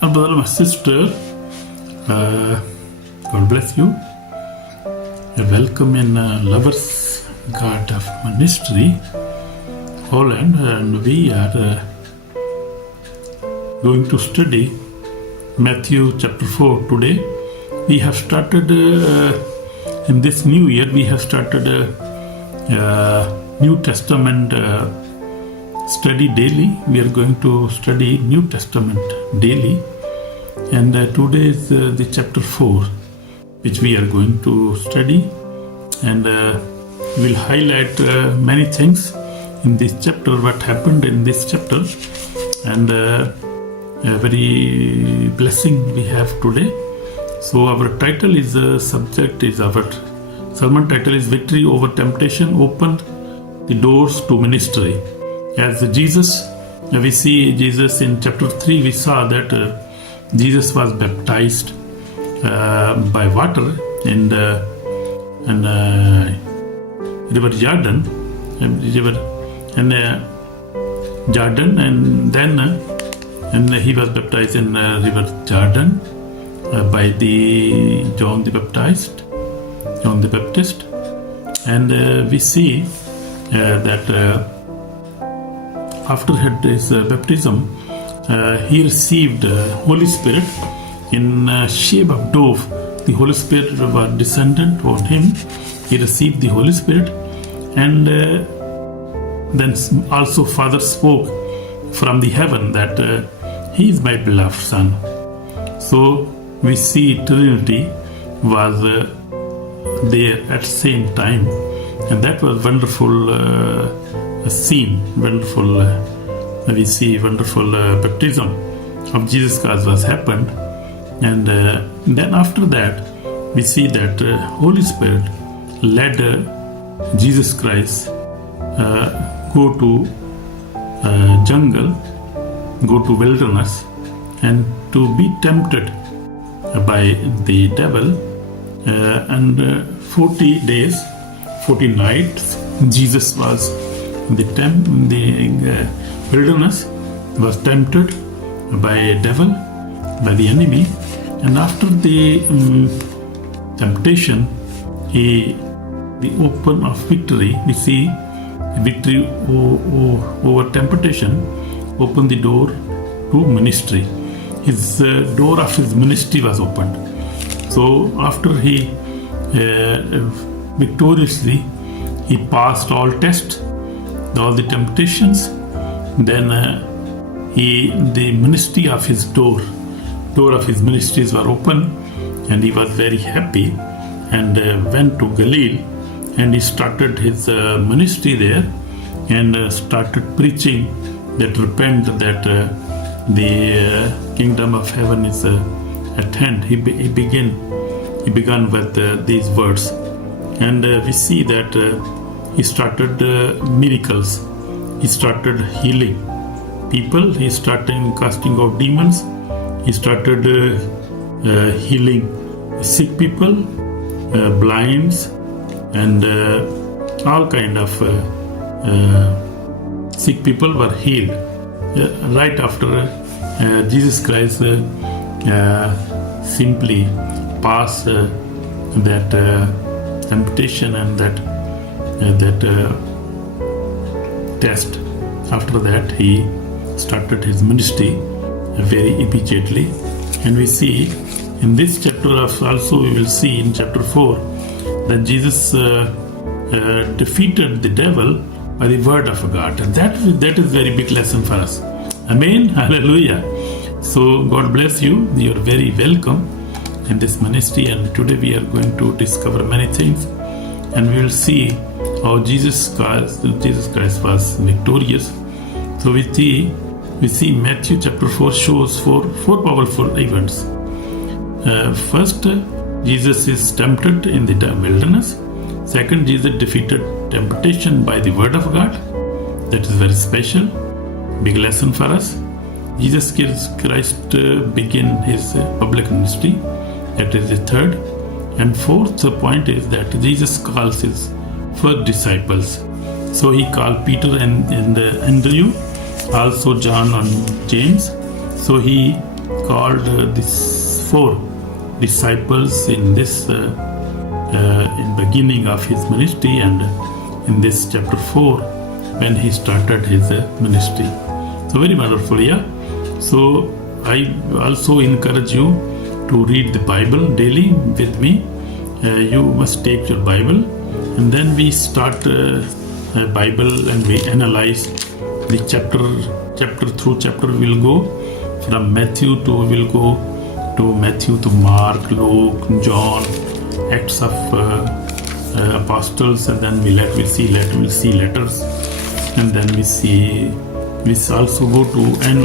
my brother, my sister, God bless you. You're welcome in Lovers God of Ministry, Holland, and we are going to study Matthew chapter 4 today. We have started in this new year, we have started New Testament study daily. We are going to study New Testament daily, and today is the chapter 4 which we are going to study, and we'll highlight many things in this chapter, what happened in this chapter, and a very blessing we have today. So our title is our sermon title is Victory Over Temptation Opened the Doors to Ministry. As Jesus, we see Jesus in chapter 3, we saw that Jesus was baptized by water in river Jordan, and then he was baptized in river Jordan by the John the Baptist, and we see that after his baptism, he received Holy Spirit in shape of dove. The Holy Spirit was descended on him. He received the Holy Spirit, and then also Father spoke from the heaven that he is my beloved Son. So we see Trinity was there at the same time, and that was wonderful scene, wonderful. We see wonderful baptism of Jesus Christ was happened, and then after that we see that Holy Spirit led Jesus Christ go to jungle, go to wilderness, and to be tempted by the devil, and 40 days, 40 nights Jesus was in the wilderness, was tempted by devil, by the enemy, and after the temptation, the open of victory, we see victory over temptation, opened the door to ministry. His door of his ministry was opened. So after he victoriously he passed all tests, all the temptations, then the ministry of his door of his ministries were open, and he was very happy, and went to Galilee, and he started his ministry there, and started preaching that repent, that the kingdom of heaven is at hand. He began with these words, and we see that he started miracles. He started healing people. He started casting out demons. He started healing sick people, blinds, and all kind of sick people were healed right after Jesus Christ simply passed that temptation and that test. After that, he started his ministry very immediately, and we see in this chapter also we will see in chapter 4 that Jesus defeated the devil by the word of God, and that is very big lesson for us. Amen. Hallelujah. So God bless you. You are very welcome in this ministry, and today we are going to discover many things, and we will see how Jesus Christ was victorious. So we see Matthew chapter 4 shows four powerful events. First, Jesus is tempted in the wilderness. Second, Jesus defeated temptation by the word of God. That is very special, big lesson for us. Jesus Christ began his public ministry. That is the third. And fourth point is that Jesus calls his first disciples. So he called Peter and Andrew, also John and James. So he called these 4 disciples in this in beginning of his ministry, and in this chapter 4 when he started his ministry. So very wonderful, yeah. So I also encourage you to read the Bible daily with me. You must take your Bible, and then we start Bible and we analyze the chapter through chapter. We'll go from Matthew to Matthew to Mark, Luke, John, Acts of Apostles, and then we'll see letters, and then we also go to end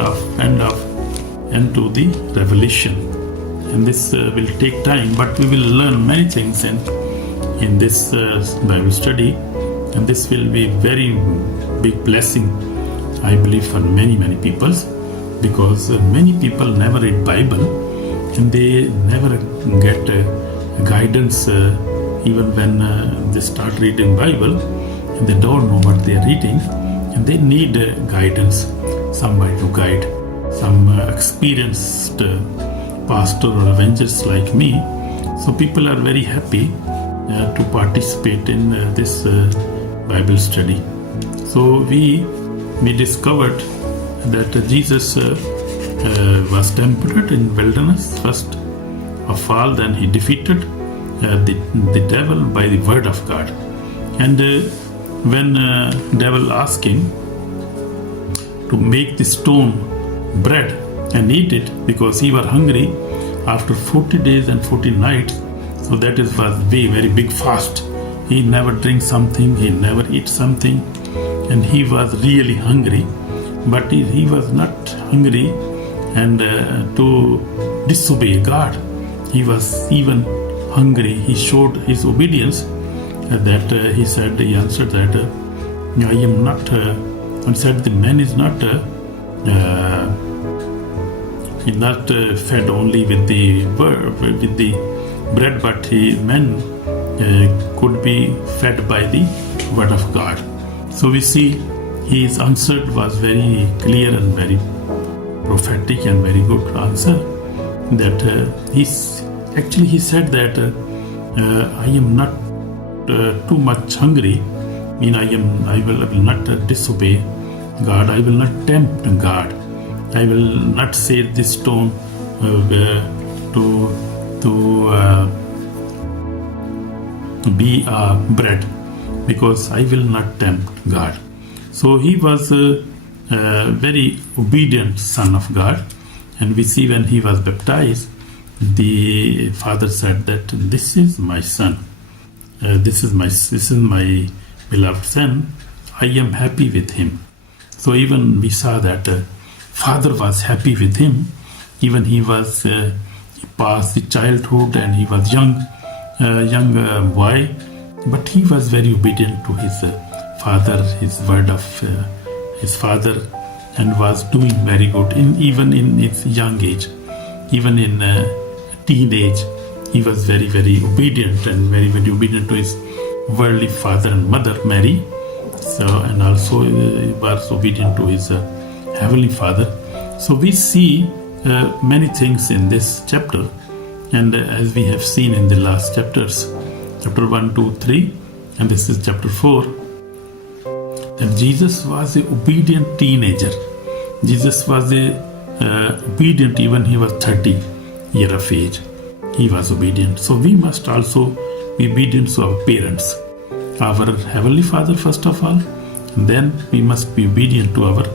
to the Revelation. And this will take time, but we will learn many things in this Bible study, and this will be very big blessing, I believe, for many people, because many people never read Bible and they never get guidance even when they start reading Bible, and they don't know what they are reading, and they need guidance, somebody to guide, some experienced pastor or evangelist like me. So people are very happy to participate in this Bible study. So we discovered that Jesus was tempted in wilderness first of all. Then he defeated the devil by the word of God. And when devil asked him to make the stone bread and eat it, because he was hungry after 40 days and 40 nights. So that was very big fast. He never drink something, he never eat something, and he was really hungry. But he was not hungry and to disobey God. He was even hungry. He showed his obedience, that he answered that I am not, and said the man is not fed only with the bread, but men could be fed by the word of God. So we see his answer was very clear and very prophetic and very good answer. That he said that I am not too much hungry. I will not disobey God. I will not tempt God. I will not say this stone to be bread, because I will not tempt God. So he was a very obedient son of God, and we see when he was baptized, the father said that this is my son, this is my beloved son. I am happy with him. So even we saw that father was happy with him. Even he passed the childhood and he was young boy, but he was very obedient to his father, his word of his father, and was doing very good even in his young age. Even in teenage, he was very obedient and very obedient to his worldly father and mother Mary. So, and also he was obedient to his heavenly father. So we see many things in this chapter, and as we have seen in the last chapters, chapter 1, 2, 3, and this is chapter 4, that Jesus was an obedient teenager. Jesus was obedient even he was 30 years of age. He was obedient. So we must also be obedient to our parents, our heavenly Father first of all, and then we must be obedient to our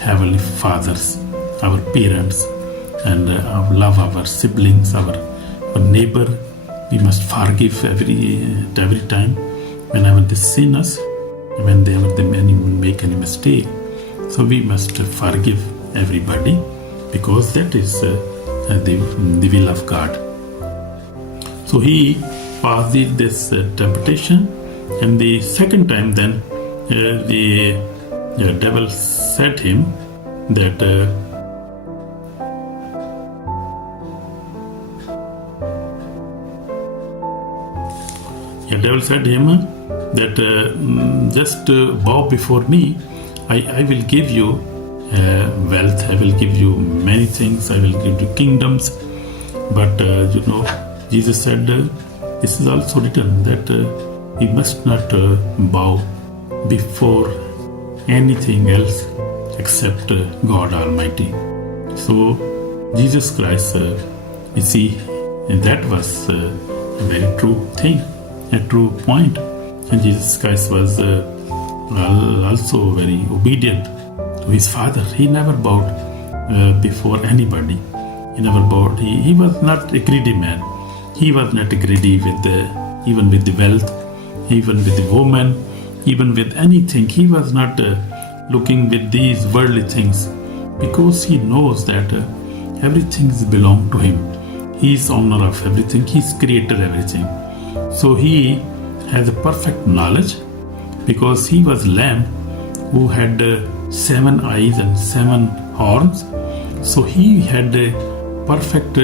heavenly fathers, our parents, and love our siblings, our neighbor. We must forgive every time whenever they sin us, whenever they make any mistake. So we must forgive everybody, because that is the will of God. So he passed this temptation, and the second time then the devil said him that devil said him that just bow before me, I will give you wealth, I will give you many things, I will give you kingdoms. But Jesus said, this is also written that we must not bow before anything else except God Almighty. So Jesus Christ, you see, and that was a very true thing, a true point. And Jesus Christ was also very obedient to his Father. He never bowed before anybody. He never bowed. He was not a greedy man. He was not greedy even with the wealth, even with the woman, even with anything. He was not looking with these worldly things, because he knows that everything belongs to him. He is owner of everything. He's created everything. So he has a perfect knowledge, because he was lamb who had 7 eyes and 7 horns. So he had a perfect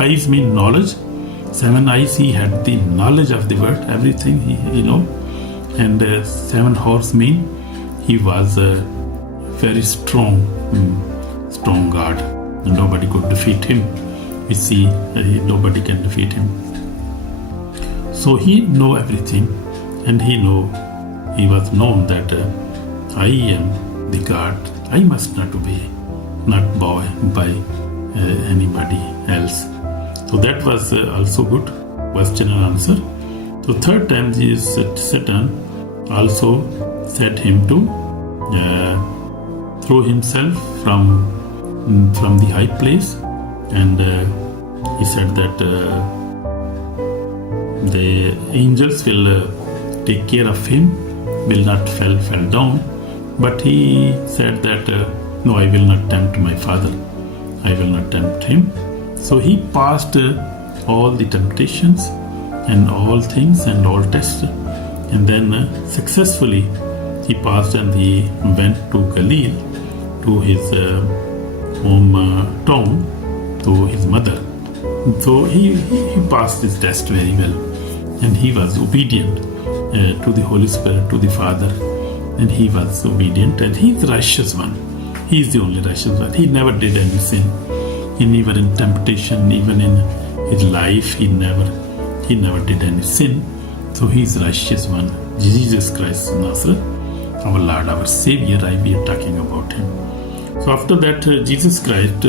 eyes mean knowledge. 7 eyes, he had the knowledge of the word, everything he know. And 7 horns mean he was a very strong God. Nobody could defeat him. We see nobody can defeat him. So he know everything, and he was known that I am the God. I must not bow by anybody else. So that was also good question and answer. So third time Satan also said him to throw himself from the high place, and he said that the angels will take care of him, will not fall down. But he said that no, I will not tempt my Father. I will not tempt him. So he passed all the temptations and all things and all tests, and then successfully he passed, and he went to Galilee, to his hometown, to his mother. So he passed this test very well, and he was obedient to the Holy Spirit, to the Father, and he was obedient, and he is the righteous one. He is the only righteous one. He never did any sin. Even in temptation, even in his life, he never did any sin. So he is the righteous one. Jesus Christ Nazareth, our Lord, our Savior, we are talking about him. So after that, Jesus Christ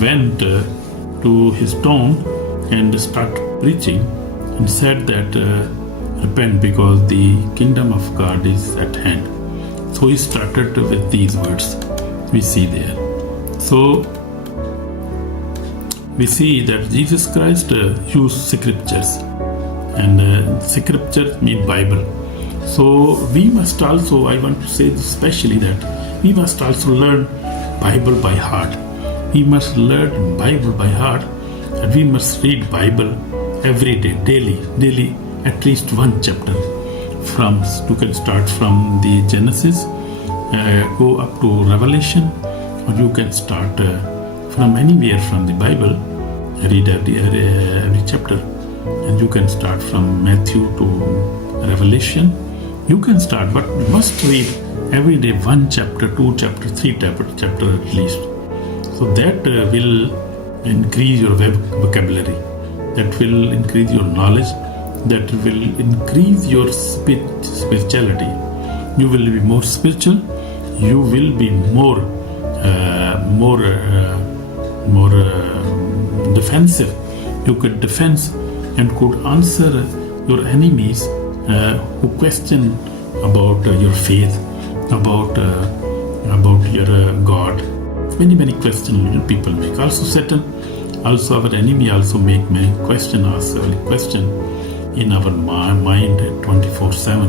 went to his town and started preaching, and said that repent, because the kingdom of God is at hand. So he started with these words we see there. So we see that Jesus Christ used scriptures, and scriptures mean Bible. So we must also, I want to say especially that we must also learn Bible by heart. We must learn Bible by heart, and we must read Bible every day, daily, at least one chapter. You can start from the Genesis, go up to Revelation, or you can start from anywhere from the Bible. Read every chapter, and you can start from Matthew to Revelation. You can start, but you must read every day 1 chapter, 2 chapter, 3 chapter at least. So that will increase your vocabulary, that will increase your knowledge, that will increase your spirituality. You will be more spiritual. You will be more defensive. You could defend and could answer your enemies who question about your faith, about your God. Many questions people make. Also Satan, also our enemy, also make many questions in our mind 24/7.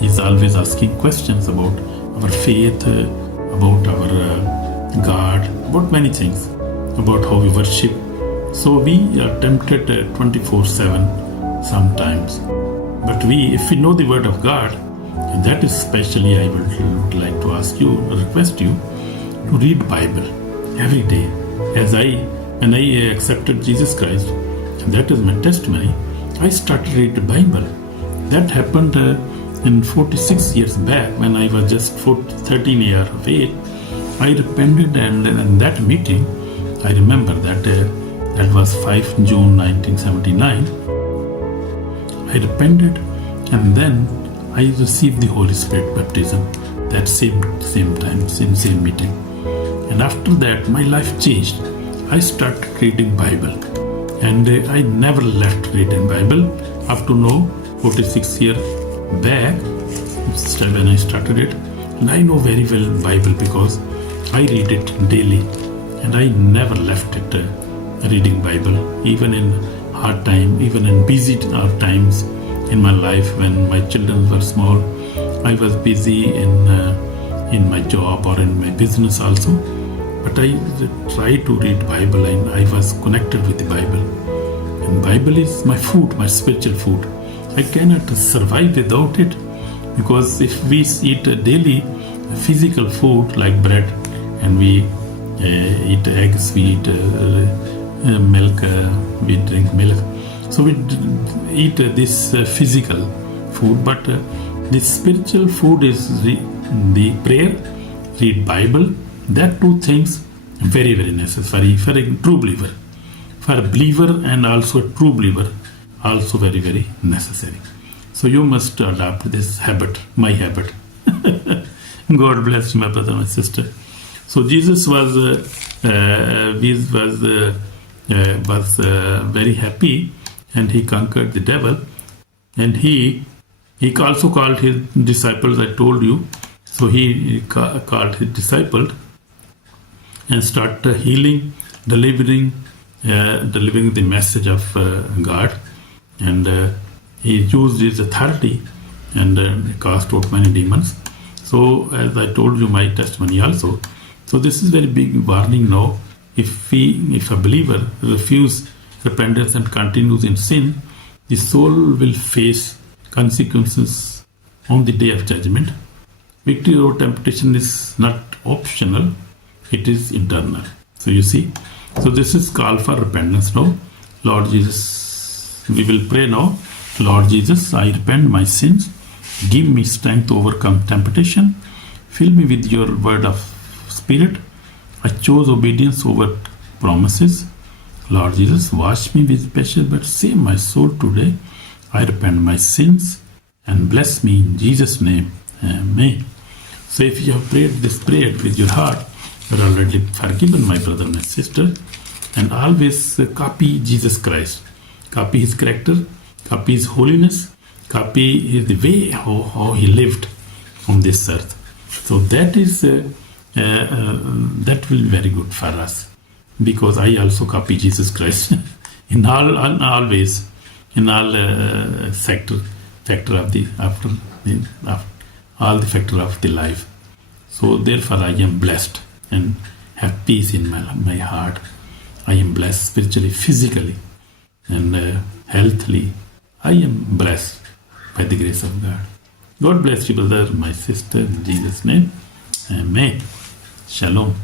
He's always asking questions about our faith, about our God, about many things, about how we worship. So we are tempted 24/7 sometimes. But if we know the word of God, and that is especially I would like to request you to read Bible every day. When I accepted Jesus Christ, and that is my testimony, I started reading the Bible. That happened in 46 years back, when I was just 13 years of age. I repented, and in that meeting, I remember that that was 5 June 1979. I repented, and then I received the Holy Spirit baptism that same time, same meeting. And after that, my life changed. I started reading Bible, and I never left reading Bible up to now, 46 years back when I started it. And I know very well Bible because I read it daily, and I never left it reading Bible, even in hard time, even in busy times in my life when my children were small. I was busy in my job or in my business also, but I tried to read Bible, and I was connected with the Bible. And Bible is my food, my spiritual food. I cannot survive without it, because if we eat daily physical food like bread, and we eat eggs, we eat milk, we drink milk, so we eat this physical food, but the spiritual food is the prayer, read Bible. That two things very, very necessary for a true believer. For a believer and also a true believer, also very, very necessary. So you must adopt this habit, my habit. God bless you, my brother, my sister. So Jesus was very happy, and he conquered the devil, and he also called his disciples. I told you. So he called his disciples and started healing, delivering the message of God, and he used his authority and cast out many demons. So as I told you, my testimony also. So this is very big warning now. If a believer refuses repentance and continues in sin, the soul will face consequences on the day of judgment. Victory over temptation is not optional, it is eternal. So you see, so this is call for repentance now. Lord Jesus, we will pray now. Lord Jesus, I repent my sins. Give me strength to overcome temptation. Fill me with your word of spirit. I chose obedience over promises. Lord Jesus, wash me with special but save my soul today. I repent my sins and bless me in Jesus' name. Amen. So if you have prayed this prayer with your heart, you are already forgiven, my brother, my sister. And always copy Jesus Christ. Copy his character. Copy his holiness. Copy the way how he lived on this earth. So that is that will be very good for us, because I also copy Jesus Christ in all ways, in all factor of the after all the factor of the life. So therefore I am blessed and have peace in my heart. I am blessed spiritually, physically, and healthily. I am blessed by the grace of God. God bless you, brother, my sister, in Jesus' name. Amen. Shalom.